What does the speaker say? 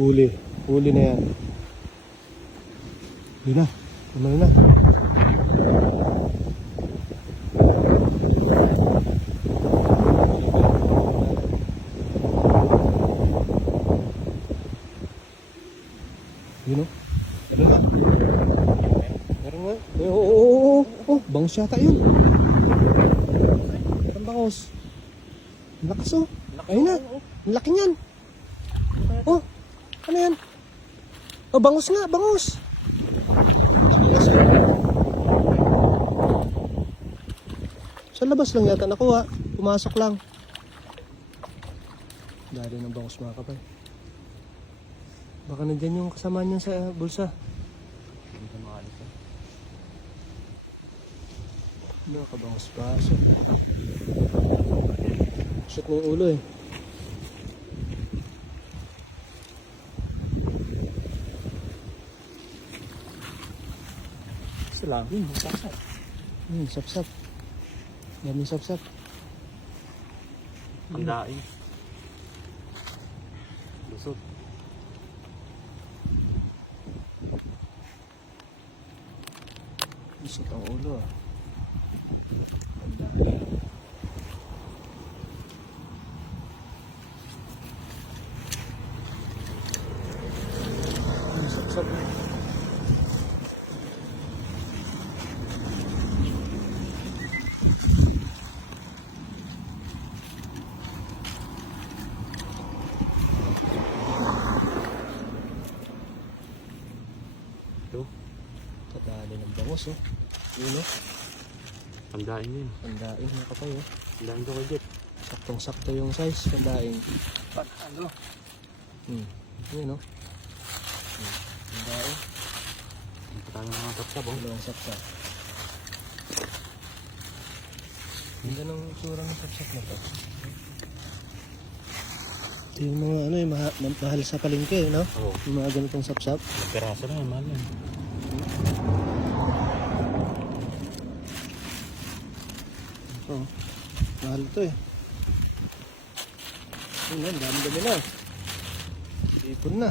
Huli. Huli na yan. Huli na. Umano na. Yun o. Meron nga. Oo. Bangus yata yun. Meron bangus. Lakas o. Ayun na. Ang laki niyan. Oh. Ano yan? Oh, bangus nga. Bangus. Sa labas lang yata nakuha. Pumasok lang. Dali ng bangus mga kapal. Baka nandyan yung kasama niya sa bulsa. Hindi ka makalit eh. Nakabangos pa. Shoot mo yung ulo eh. Sa laging, sapsap. Sapsap. Daming sapsap. Ang daing. Lusot. Lusot ang ulo ah. Sapsap. Ito. Tatali ng bangus oh. Yun oh. Pandaing yun. Pandaing mga kapay oh. Pandaing to kay Jet. Saktong sakto yung size. Pandaing. Ano? Yun oh. Pandaing. Ang patay ng mga sapsap oh. Dalawang sapsap. Ganda ng tsura ng sapsap na to. Ito yung mga ano yung mahal sa palengke no? Oo. Yung mga ganitong sapsap. Peraso na yan, mahal yan. Ito. Mahal ito eh. Yun na, dami-dami na. Ipon na.